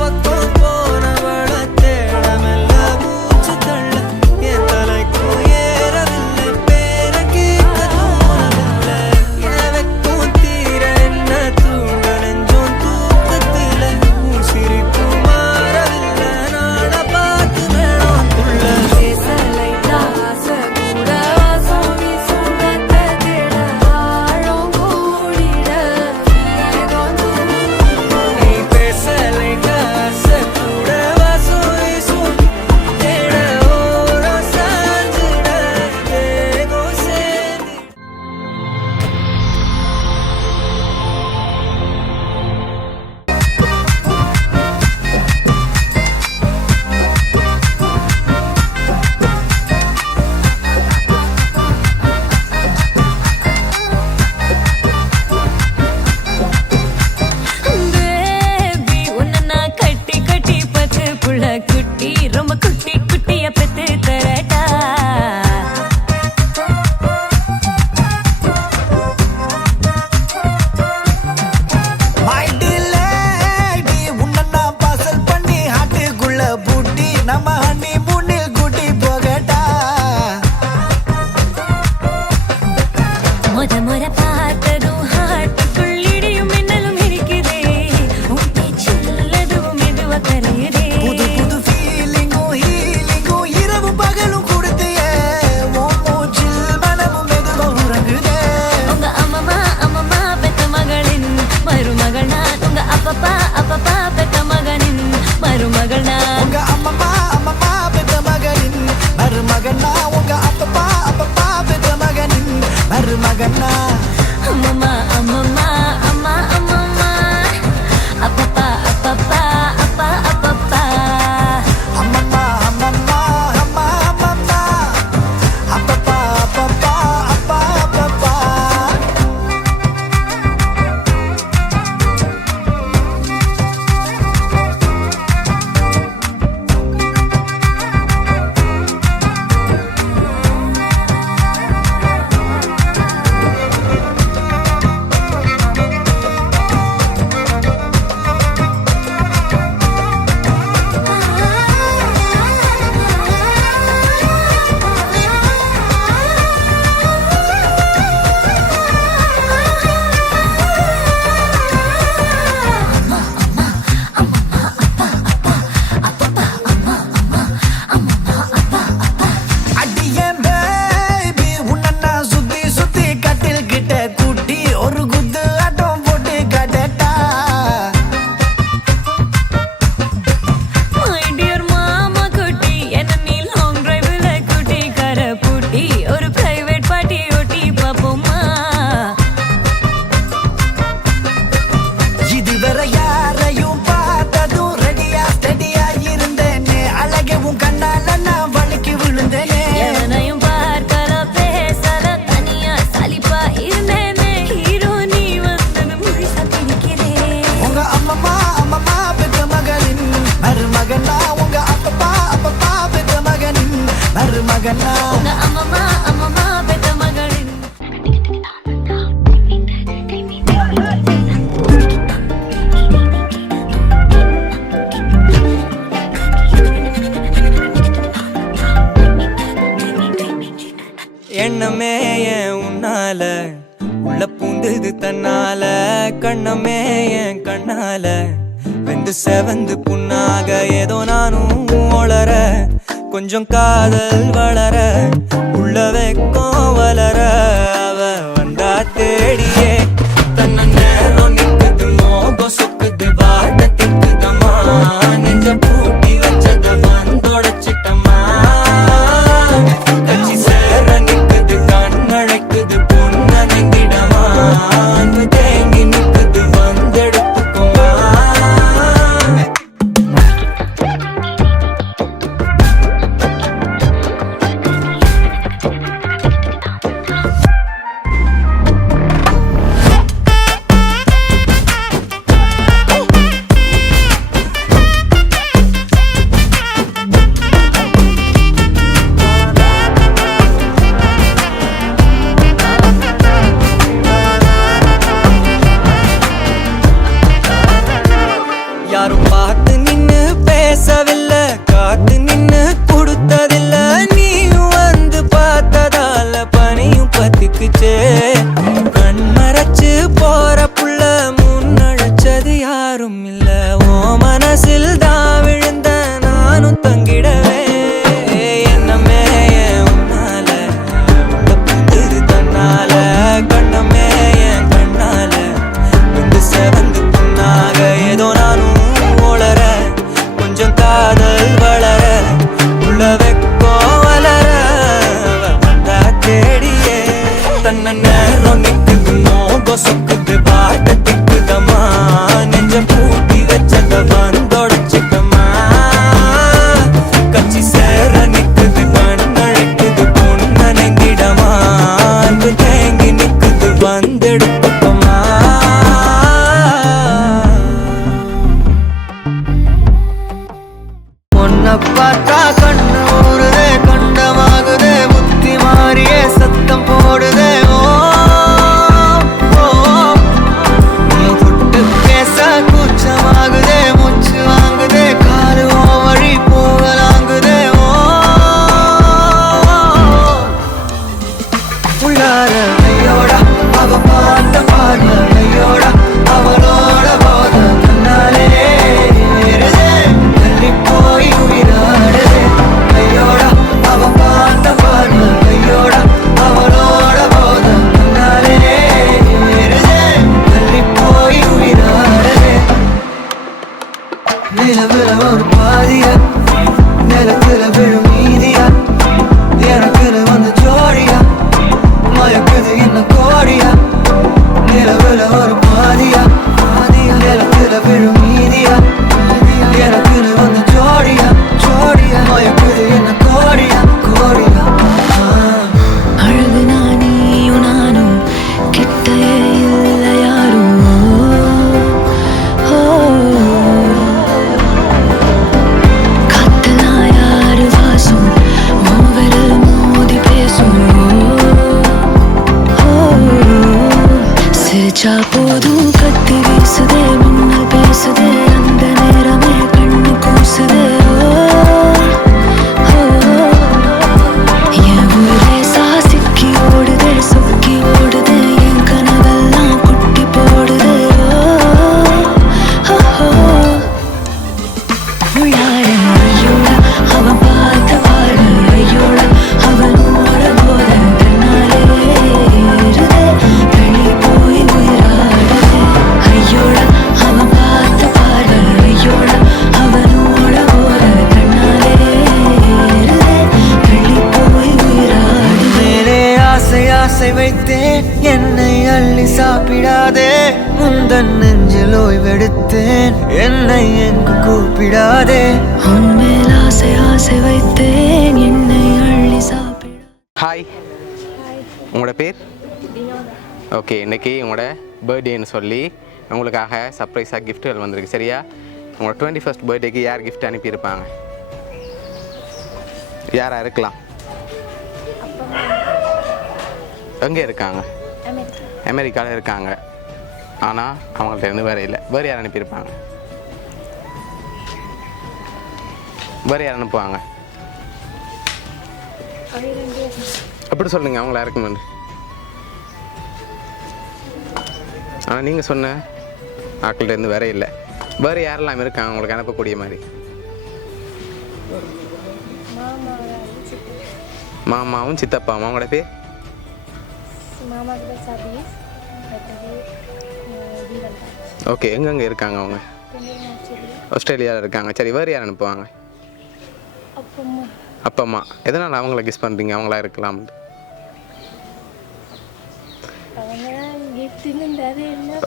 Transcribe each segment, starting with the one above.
பக்கம் போனவள தேட மெல்ல மூச்சு தள்ள என் தலைக்கும் ஏறவில்லை பேர கேட்க தோணவில்லை என் வெக்கம் தீர என்ன தூண்ட நெஞ்சோம் தூக்கத்துல உன் சிரிப்பு மாறவில்லை நாட பார்த்து வேணும் துள்ள பேசலைட்டா ஆசை கூட வாசம் சூடத்த தேட ஆழம் கூடிட நீ பேசலைட்ட ஆசை கூட வாசம் வீசும் தேட ஓரம் சாஞ்சிட வேகம் சேர்ந்து பேபி உன்னை நான் கட்டி கட்டி பத்து புள்ள குட்டி ரொம்ப குட்டி குட்டிய பெத்து தரட்டா நம்ம ஹனி மூணில் கூட்டி போகட்டா முத பார்த்ததும் ஹார்ட்டுக்குள்ளிடியும் மின்னலும் இருக்குதே உன் பேச்சில்லதும் மெதுவா கரையுதே புது புது ஃபீலிங்கும் ஹீலிங்கும் இரவும் பகலும் கொடுத்தியே உன் மூச்சில் மனமும் மெதுவா உறங்குதே உங்க அம்மம்மா பெத்த மகளின் மருமகள் நான் உங்க அப்பப்பா பெத்த மகனின் மருமகள் நான் உங்க அம்மம்மா பெத்த மகனின் மருமகனா உங்க அப்பப்பா பெத்த மகனின் மருமகனா அம்மம்மா அம்மம்மா அப்பப்பா அப்பப்பா அப்பப்பா அம்மம்மா அம்மா அப்பப்பா அப்பப்பா அடியேன் பேபி உன்னை நான் சுத்தி சுத்தி கட்டில் கிட்ட கூட்டி ஒரு குத்து ஆட்டம் போட்டு காட்டட்டா My dear மாமா குட்டி என்ன நீ லாங் டிரைவ்ல கூட்டி கர பூட்டி ஒரு பிரைவேட் பார்ட்டி ஓட்டி பாப்போமா இதுவரை யாரையும் பார்த்ததும் ரெடியா ஸ்டெடியா இருந்தேனே அழகே உன் கண்ணால நான் வலிக்கு விழுந்தேனே எவனையும் பார்க்கல பேசல தனியா சலிப்பா இருந்தேனே ஹீரோ நீ வந்தது முழுசா பிடிக்கிறேன் உங்க அம்மம்மா பெத்த மகனின் மருமகனா உங்க அப்பப்பா பெத்த மகனின் மருமகனா உங்க அம்மம்மா பெத்த மகளின் எண்ணமே ஏன் உன்னால உள்ள பூந்தது தன்னால கண்ணமே என் கண்ணால வெந்து செவந்து புண்ணாக ஏதோ நானும் ஒளர கொஞ்சம் காதல் வளர உள்ள வெக்கம் வளர அவ வந்தா தேடியே தன்ன நேரம் நிக்குது மோகம் சுக்குது வாட திக்குதம்மா நெஞ்ச பூட்டி வச்சத வந்தொடச்சிட்டம்மா கட்சி சேர நிக்குது கண்ணழைக்குது பொன்னடைந்திடமா அன்பு தேங்கி நிக்குது வந்தெடுத்துக்குமா யாரும் பார்த்து பேசவில்லை காத்து நின்னு கொடுத்ததில்ல நீயும் வந்து பார்த்ததால பனியும் பத்திக்குச்சே கண் மறைச்சு போற புள்ள முன்னழைச்சது யாரும் இல்ல ஓ மனசில் தான் விழுந்த நானும் தங்கிடவே என்னமே உன்னால தப்புது தன்னால கண்ணமே என் கண்ணால வந்து செவந்து புண்ணாக ஏதோ நானும் ஓளற கொஞ்சம் காதல் வளர உள்ள வெக்கோ வளர வந்தா தேடியே தன்ன நேரம் நிக்குது மோக சொக்குது பாட்ட திக்குதமா நெஞ்சம் பூட்டி வச்சத வந்தொடச்சுக்கமா கச்சி சேர நிக்குது கண்ணழைக்குது பொண்ண நெங்கிடமா அன்பு தேங்கி நிக்குது வந்தெடுத்துக்கமா உன்னை பார்த்தா கண்ணு ஊறுதே கண்டமாகுதே புத்தி மாறியே சத்தம் போடுதே ஓ நீ தொட்டு பேச கூச்சமாகுதே மூச்சு வாங்குதே காலு ஓ வழி போகலாங்குதே ஓ உள்ளார ஐயோடா அவ பார்த்த பார்வை ஐயோடா அவளோட போத கண்ணாலே ஏறுதே தள்ளி போய் உயிராடுதே ஐயோடா அவ பார்த்த பார்வை ஐயோடா அவளோட போத கண்ணாலே ஏறுதே தள்ளி போய் உயிராடுதே நிலவுல ஒரு பாதியா நிலத்துல விழும் மீதியா எனக்குன்னு வந்து ஜோடியா மயக்குது என்ன கோடியா நிலவுல ஒரு பாதியா நிலத்துல விழும் மீதியா எனக்குன்னு வந்து ஜோடியா மயக்குது என்ன கோடியா அழகு நானியும் நானும் கிட்டயே இல்லை யாரும் காத்தெல்லாம் யாரு வாசம் மூவரில் மோதி பேசும் சிரிச்சா போதும் கத்தி வீசுதே மின்னல் பேசுதே அந்த நேரமே கண்ணு கூசுதே என் ஊரே சாசிக்கி ஓடுதே சொக்கி ஓடுதே என் கனவெல்லாம் குட்டி போடுதே உள்ளார ஐயோடா அவன் பார்த்த பாரு ஐயோடா அவனோட போத தன்னாலே ஏறுதே தள்ளி போய் உயிராடுதே ஐயோடா அவன் பார்த்த பாரு ஐயோடா அவனோட போத தன்னாலே ஏறுதே தள்ளி போய் உயிராடுதே மேலே ஆசை வைத்தேன் என்னை அள்ளி சாப்பிடாதே முந்தன் நெஞ்சில் ஓய்வெடுத்தேன் என்னை எங்கு கூப்பிடாதே உன்மேல் ஆசை வைத்தேன் என்னை அள்ளி சாப்பிட. ஹாய், உங்களோட பேர்? ஓகே, இன்றைக்கி உங்களோட பர்த்டேன்னு சொல்லி உங்களுக்காக சர்ப்ரைஸாக கிஃப்ட்டுகள் வந்திருக்கு. சரியா? உங்களோட 21st பர்த்டேக்கு யார் கிஃப்ட் அனுப்பியிருப்பாங்க? யாராக இருக்கலாம்? எங்கே இருக்காங்க? அமெரிக்காவில் இருக்காங்க. ஆனால் அவங்கள்ட்ட இருந்து வேறு இல்லை. வேறு யார் அனுப்பியிருப்பாங்க? வேறு யார் அனுப்புவாங்க? அப்படி சொல்லுங்க, அவங்கள இருக்குமெண்டு. ஆனால் நீங்கள் சொன்ன ஆட்கள்கிட்ட இருந்து வேற இல்லை. வேறு யாரெல்லாம் இருக்காங்க உங்களுக்கு அனுப்பக்கூடிய மாதிரி? மாமாவும் சித்தப்பாவும். அவங்களோட பேர்? ஓகே, எங்கெங்கே இருக்காங்க அவங்க? ஆஸ்திரேலியாவில் இருக்காங்க. சரி, வேறு யார் அனுப்புவாங்க? அப்பா அம்மா. எதனால் அவங்கள கிஸ் பண்ணுறீங்க? அவங்களா இருக்கலாம்.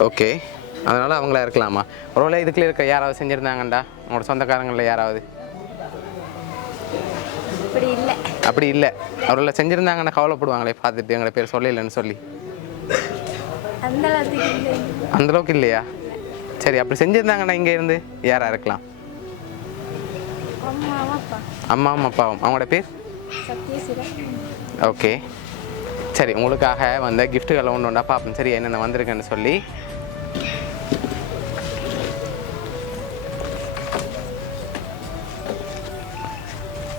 ஓகே, அதனால் அவங்களா இருக்கலாமா? ஒருவேளை இதுக்குள்ளே இருக்க யாராவது செஞ்சுருந்தாங்கண்டா உங்களோட சொந்தக்காரங்களில் யாராவது? அப்படி இல்லை. அவரில் செஞ்சுருந்தாங்கன்னா கவலைப்படுவாங்களே பார்த்துட்டு எங்களை பேர் சொல்லலைன்னு சொல்லி. அந்தளவுக்கு இல்லையா? சரி, அப்படி செஞ்சுருந்தாங்கன்னா இங்கே இருந்து யாராக இருக்கலாம்? அம்மாவும் அப்பாவும். அவங்களோட பேர்? ஓகே, சரி. உங்களுக்காக வந்த கிஃப்ட்டுகளை ஒன்று ஒன்றா பார்ப்போம். சரி, என்னென்ன வந்திருக்குன்னு சொல்லி.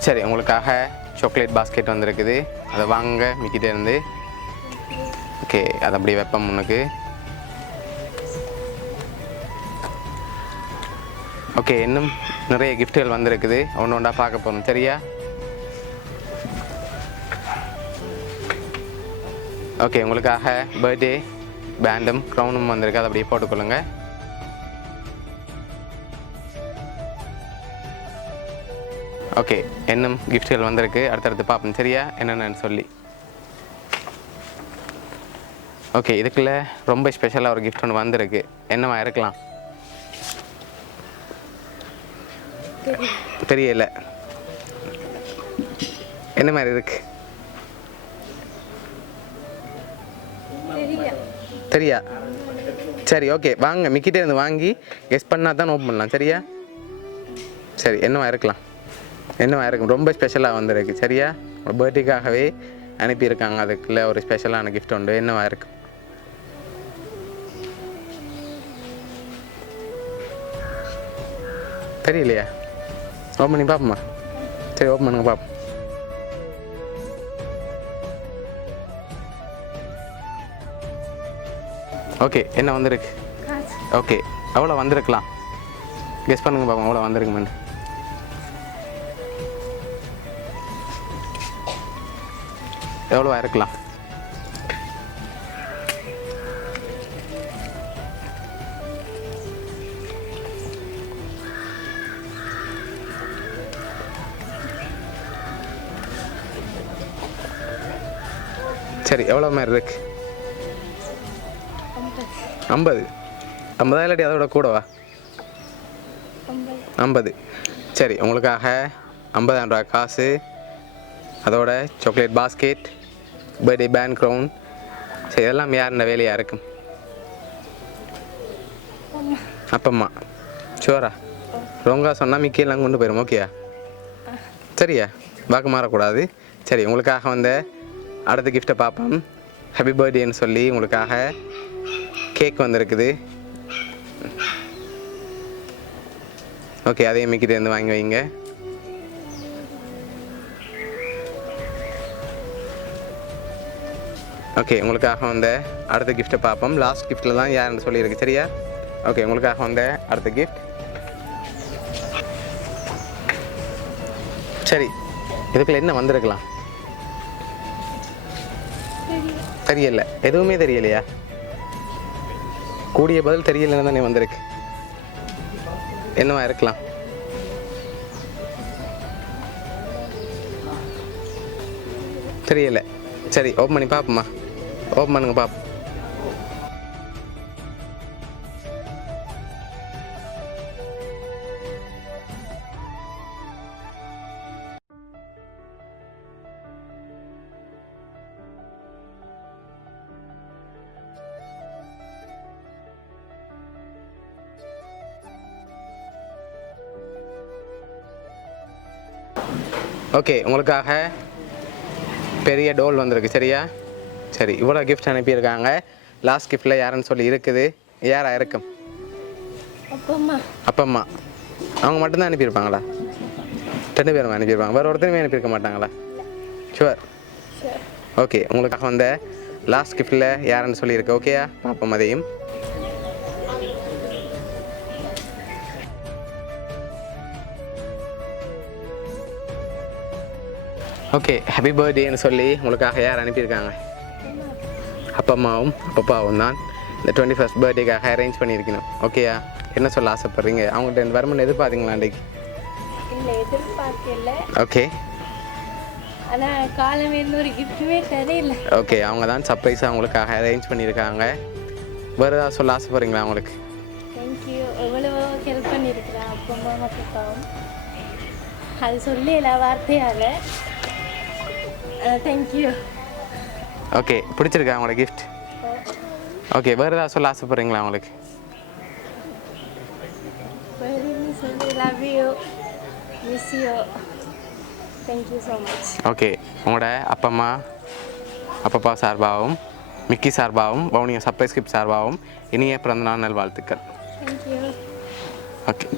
சரி உங்களுக்காக சாக்லேட் பாஸ்கெட் வந்திருக்குது, அதை வாங்க மிக்கிட்டே இருந்து. ஓகே, அதை அப்படியே வைப்போம் முன்னுக்கு. ஓகே, இன்னும் நிறைய கிஃப்ட்டுகள் வந்திருக்குது, ஒன்று ஒன்றா பார்க்க போகிறோம். சரியா? ஓகே, உங்களுக்காக பர்த்டே பேண்டும் க்ரௌனும் வந்திருக்கு, அதை அப்படியே போட்டுக்கொள்ளுங்க. ஓகே, இன்னும் கிஃப்ட்டுகள் வந்திருக்கு, அடுத்தடுத்து பார்ப்போம். சரியா? என்னென்னு சொல்லி. ஓகே, இதுக்குள்ள ரொம்ப ஸ்பெஷலாக ஒரு கிஃப்ட் ஒன்று வந்திருக்கு. என்னவா இருக்கலாம்? தெரியல. என்ன மாதிரி இருக்கு? சரியா? சரி, ஓகே, வாங்க மிக்கிட்டே இருந்து வாங்கி கெஸ் பண்ணால் தான் ஓப்பன் பண்ணலாம். சரியா? சரி, என்னவா இருக்கலாம்? என்னவா இருக்கும்? ரொம்ப ஸ்பெஷலாக வந்திருக்கு. சரியா? ஒரு பர்த்டேக்காகவே அனுப்பியிருக்காங்க, அதுக்குள்ள ஒரு ஸ்பெஷலான கிஃப்ட் உண்டு. என்னவா இருக்கு? தெரியலையா? ஓப்பன் பண்ணி பார்ப்போமா? சரி, ஓப்பன் பண்ணுங்க பார்ப்போம். ஓகே, என்ன வந்திருக்கு? ஓகே, எவ்வளோ வந்திருக்கலாம்? கெஸ் பண்ணுங்க பார்ப்போம், எவ்வளோ வந்திருக்குமான்னு. எவ்வளோவா இருக்கலாம்? சரி, எவ்வளோ மாதிரி இருக்கு? 50. 50 இல்லாட்டி அதோட கூடவா? 50. சரி, உங்களுக்காக 50,000 ரூபா காசு, அதோட chocolate basket, birthday band crown. சரி, இதெல்லாம் யார் இந்த வேலையாக இருக்கும்? அப்பம்மா. ஷுவரா? ரொங்கா சொன்னால் மிக்கியெல்லாம் கொண்டு போயிடும். ஓகேயா? சரியா? வாக்கு மாறக்கூடாது. சரி, உங்களுக்காக வந்த அடுத்த கிஃப்ட்டை பார்ப்போம். ஹாப்பி பர்த்டேன்னு சொல்லி உங்களுக்காக கேக் வந்திருக்குது. ஓகே, அதே மிக்கிட்டேருந்து வாங்கி வைங்க. ஓகே, உங்களுக்காக வந்த அடுத்த கிஃப்ட்டை பார்ப்போம். லாஸ்ட் கிஃப்ட்டில் தான் யாருன்னு சொல்லியிருக்கு. சரியா? ஓகே, உங்களுக்காக வந்த அடுத்த கிஃப்ட். சரி, இதுக்குள்ள என்ன வந்திருக்கலாம்? தெரியல. எதுவுமே தெரியலையா? கூடிய பதில் தெரியலன்னு தானே வந்திருக்கு. என்னவா இருக்கலாம்? தெரியல. சரி, ஓப்பன் பண்ணி பார்ப்போமா? ஓப்பன் பண்ணுங்க பார்ப்போம். ஓகே, உங்களுக்காக பெரிய டோல் வந்திருக்கு. சரியா? சரி, இவ்வளோ கிஃப்ட் அனுப்பியிருக்காங்க. லாஸ்ட் கிஃப்ட்டில் யாருன்னு சொல்லி இருக்குது. யாரா இருக்கும்? அப்பம்மா. அவங்க மட்டும்தான் அனுப்பியிருப்பாங்களா? 2 பேரும் அனுப்பியிருப்பாங்க. வேறு ஒருத்தருமே அனுப்பியிருக்க மாட்டாங்களா? ஷுவர். ஓகே, உங்களுக்காக வந்த லாஸ்ட் கிஃப்ட்டில் யாருன்னு சொல்லியிருக்கு. ஓகேயா? பார்ப்போம் அதையும். ஓகே, ஹாப்பி பர்த்டேன்னு சொல்லி உங்களுக்காக யார் அனுப்பியிருக்காங்க? அப்பம்மாவும் அப்பாவும் தான் இந்த 21st பர்த்டேக்காக அரேஞ்ச் பண்ணியிருக்கணும். ஓகேயா? என்ன சொல்ல ஆசைப்பட்றீங்க? அவங்கள்ட்ட இந்த வருமானம் எதிர்பார்த்தீங்களா அன்றைக்கு? எதிர்பார்க்கல. ஓகே, ஆனால் காலம் ஒரு கிஃப்ட்டுமே தெரியல. ஓகே, அவங்க தான் சர்ப்ரைஸாக அவங்களுக்காக அரேஞ்ச் பண்ணியிருக்காங்க. வேறு ஏதாவது சொல்ல ஆசைப்பட்றீங்களா அவங்களுக்கு? தேங்க்யூ. எவ்வளோ ஹெல்ப் பண்ணியிருக்கிறேன் அப்பா அப்பாவும். அது சொல்லல வார்த்தையால். தேங்க்யூ. ஓகே, பிடிச்சிருக்கா அவங்களோட கிஃப்ட்? ஓகே, வேறு ஏதாவது சொல்ல ஆசைப்பட்றீங்களா அவங்களுக்கு? Love you, miss you, thank you so much. Okay, உங்களோட அப்பா சார்பாகவும் மிக்கி சார்பாகவும் வவுனியா சர்ப்ரைஸ் கிஃப்ட் சார்பாகவும் இனிய பிறந்தநாள் நல்வாழ்த்துக்கள். தேங்க்யூ. ஓகே.